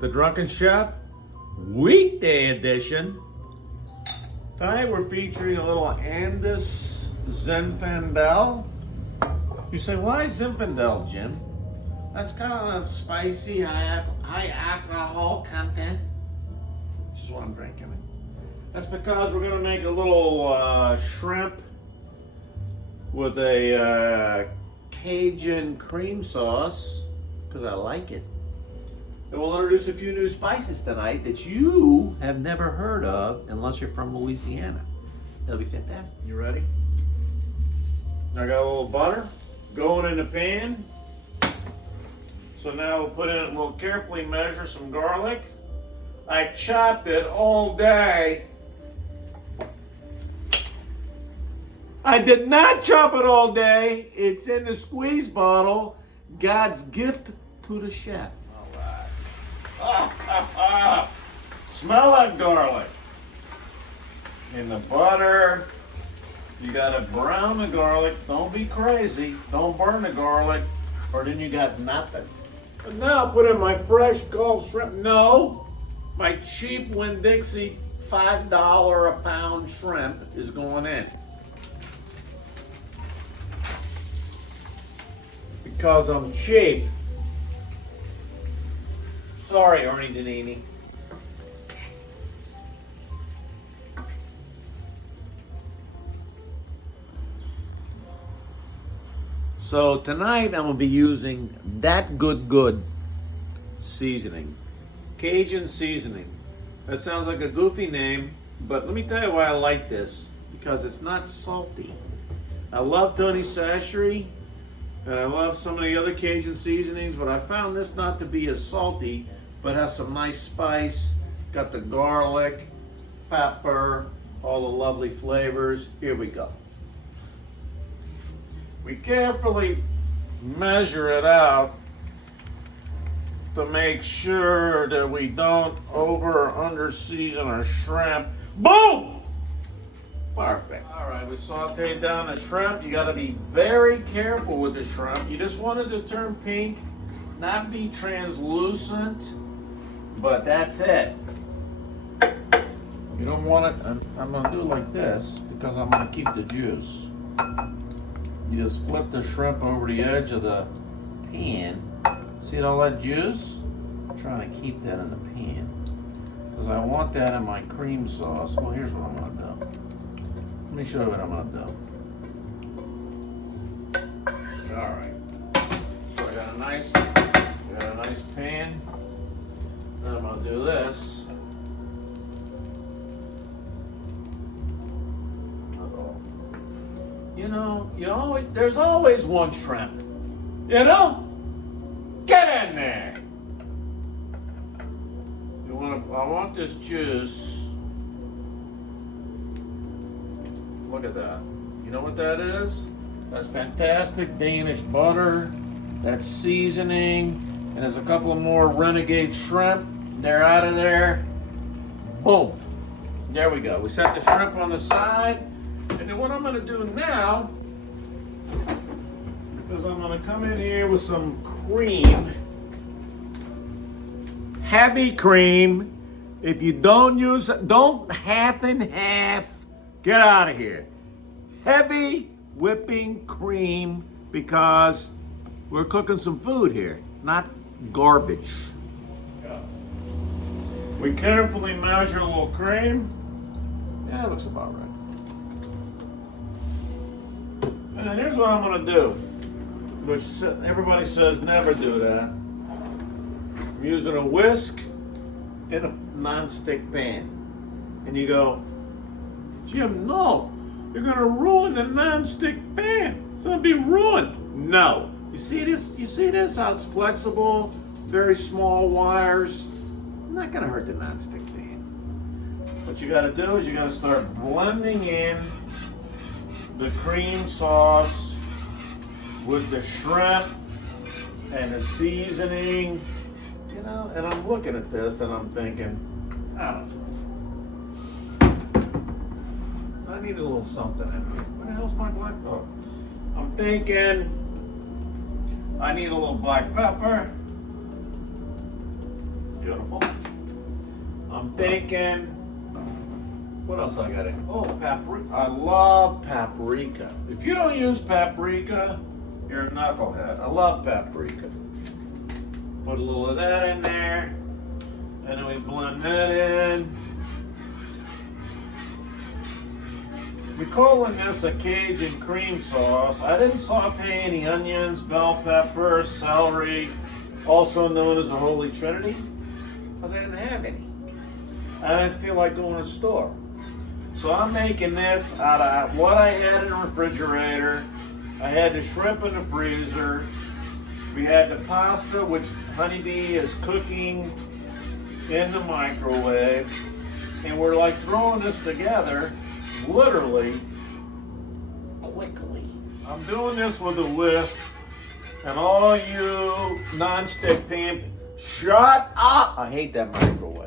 The Drunken Chef weekday edition. Tonight we're featuring a little Andis Zinfandel. You say, why Zinfandel, Jim? That's kind of a spicy, high alcohol content. This is what I'm drinking. That's because we're going to make a little shrimp with a Cajun cream sauce, because I like it. And we'll introduce a few new spices tonight that you have never heard of unless you're from Louisiana. It'll be fantastic. You ready? I got a little butter going in the pan. So now we'll carefully measure some garlic. I chopped it all day. I did not chop it all day. It's in the squeeze bottle. God's gift to the chef. Smell that garlic. In the butter. You gotta brown the garlic. Don't be crazy. Don't burn the garlic, or then you got nothing. But now I'll put in my fresh Gulf shrimp. No, my cheap Winn-Dixie $5 a pound shrimp is going in. Because I'm cheap. Sorry, Ernie Danini. So tonight I'm going to be using That Good seasoning. Cajun seasoning. That sounds like a goofy name, but let me tell you why I like this. Because it's not salty. I love Tony Chachere's, and I love some of the other Cajun seasonings, but I found this not to be as salty, but have some nice spice. Got the garlic, pepper, all the lovely flavors. Here we go. We carefully measure it out to make sure that we don't over or under season our shrimp. Boom! Perfect. All right, we sauteed down the shrimp. You got to be very careful with the shrimp. You just want it to turn pink, not be translucent, but that's it. You don't want it, I'm going to do it like this because I'm going to keep the juice. You just flip the shrimp over the edge of the pan. See all that juice? I'm trying to keep that in the pan because I want that in my cream sauce. Well, here's what I'm going to do. Let me show you what I'm going to do. All right. So I got a nice pan. Then I'm going to do this. You know, there's always one shrimp. You know? Get in there. I want this juice. Look at that. You know what that is? That's fantastic Danish butter. That's seasoning. And there's a couple of more renegade shrimp. They're out of there. Boom. There we go. We set the shrimp on the side. And then what I'm going to do now is I'm going to come in here with some cream. Heavy cream. If you don't use it, don't half and half. Get out of here. Heavy whipping cream because we're cooking some food here, not garbage. We carefully measure a little cream. Yeah, it looks about right. And here's what I'm going to do, which everybody says never do that. I'm using a whisk in a non-stick pan. And you go, Jim, no, you're going to ruin the non-stick pan. It's going to be ruined. No. You see this? You see this? How it's flexible, very small wires. Not going to hurt the non-stick pan. What you got to do is you got to start blending in the cream sauce with the shrimp and the seasoning, you know, and I'm looking at this and I'm thinking, I don't know. I need a little something in here. Where the hell's my black pepper? I'm thinking I need a little black pepper. beautiful. I'm thinking, what else I got in? Oh, paprika. I love paprika. If you don't use paprika, you're a knucklehead. I love paprika. Put a little of that in there, and then we blend that in. We're calling this a Cajun cream sauce. I didn't saute any onions, bell pepper, celery, also known as the Holy Trinity, because I didn't have any. I didn't feel like going to the store. So I'm making this out of what I had in the refrigerator. I had the shrimp in the freezer. We had the pasta, which Honeybee is cooking in the microwave. And we're like throwing this together, literally, quickly. I'm doing this with a whisk. And all you non-stick pan, shut up! I hate that microwave.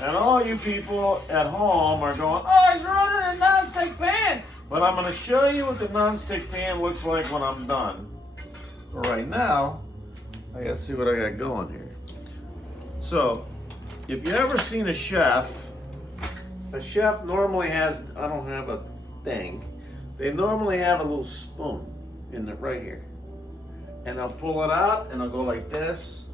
And all you people at home are going, oh, he's running a non-stick pan. But I'm going to show you what the non-stick pan looks like when I'm done. But right now, I got to see what I got going here. So, if you ever seen a chef normally has, I don't have a thing, they normally have a little spoon in the right here. And I'll pull it out and I'll go like this.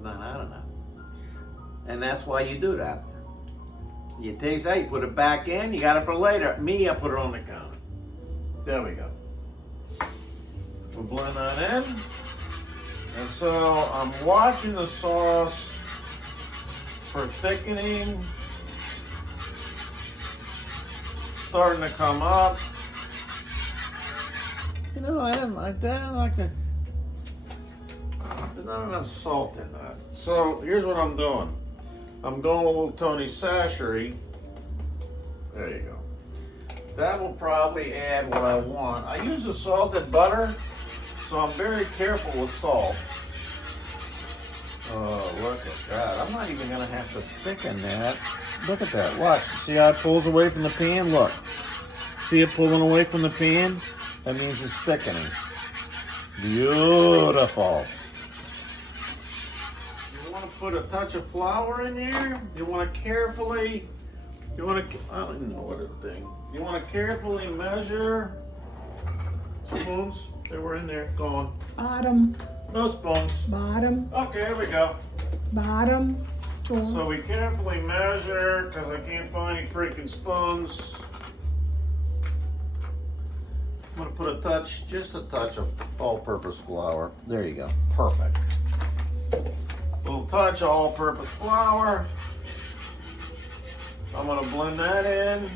Not out enough. And that's why you do that. You taste that, you put it back in, you got it for later. Me, I put it on the counter. There we go. We'll blend that in. And so I'm watching the sauce for thickening. Starting to come up. You know, I didn't like that. I like it. There's not enough salt in that. So here's what I'm doing. I'm going with a little Tony Sachery. There you go. That will probably add what I want. I use the salted butter, so I'm very careful with salt. Oh, look at that. I'm not even gonna have to thicken that. Look at that. Watch. See how it pulls away from the pan? Look. See it pulling away from the pan? That means it's thickening. Beautiful. You want to put a touch of flour in here. You want to carefully, I don't know what a thing. You want to carefully measure spoons. They were in there. Gone. Bottom. No spoons. Bottom. Okay, here we go. Bottom. Door. So we carefully measure, because I can't find any freaking spoons. I'm going to put a touch, just a touch of all-purpose flour. There you go. Perfect. Little touch of all-purpose flour. I'm going to blend that in.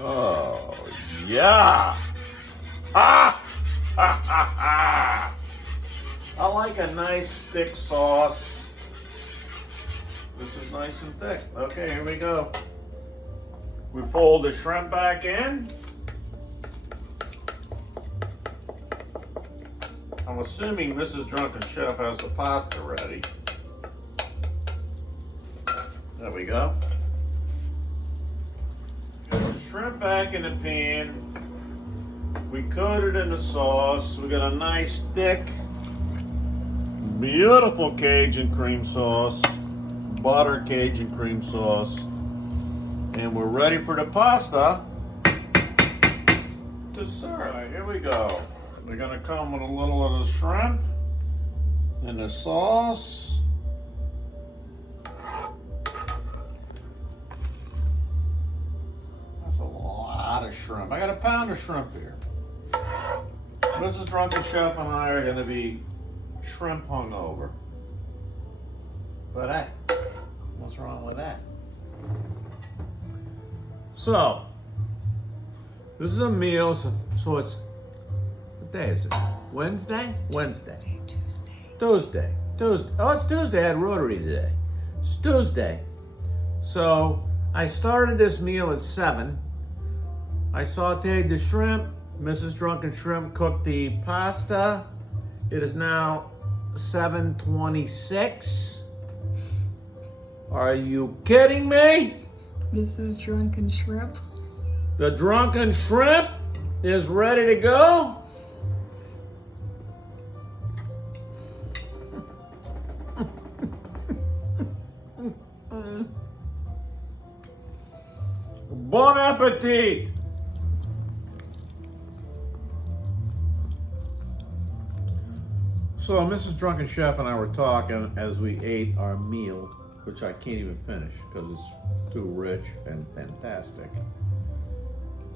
Oh, yeah. Ah! Ha, ha, ha. I like a nice thick sauce. This is nice and thick. Okay, here we go. We fold the shrimp back in. I'm assuming Mrs. Drunken Chef has the pasta ready. There we go. Put the shrimp back in the pan. We coated in the sauce. We got a nice thick, beautiful Cajun cream sauce, butter Cajun cream sauce. And we're ready for the pasta to serve. All right, here we go. We're gonna come with a little of the shrimp and the sauce. That's a lot of shrimp. I got a pound of shrimp here. Mrs. Drunken Chef and I are gonna be shrimp hungover. But hey, what's wrong with that? So, this is a meal, so it's, what day is it? Wednesday? Wednesday. Tuesday. Oh, it's Tuesday. I had Rotary today. It's Tuesday. So, I started this meal at 7. I sauteed the shrimp. Mrs. Drunken Shrimp cooked the pasta. It is now 7:26. Are you kidding me? This is Drunken Shrimp. The drunken shrimp is ready to go. Bon appetit! So Mrs. Drunken Chef and I were talking as we ate our meal, which I can't even finish because it's too rich and fantastic.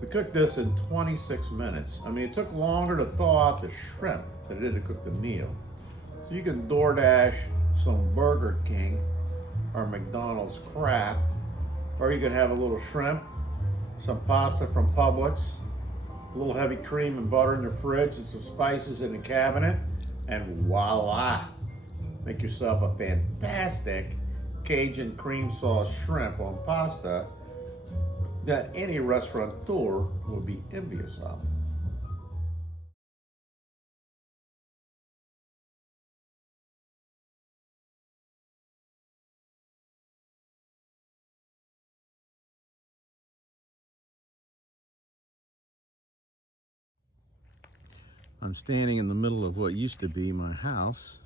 We cooked this in 26 minutes. I mean, it took longer to thaw out the shrimp than it did to cook the meal. So you can DoorDash some Burger King or McDonald's crap, or you can have a little shrimp, some pasta from Publix, a little heavy cream and butter in the fridge, and some spices in the cabinet, and voila! Make yourself a fantastic Cajun cream sauce shrimp on pasta that any restaurateur would be envious of. I'm standing in the middle of what used to be my house.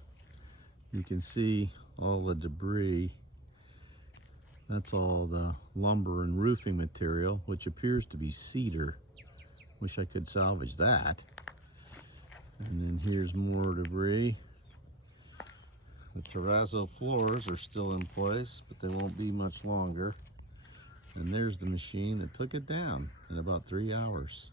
You can see all the debris. That's all the lumber and roofing material, which appears to be cedar. Wish I could salvage that. And then here's more debris. The terrazzo floors are still in place, but they won't be much longer. And there's the machine that took it down in about 3 hours.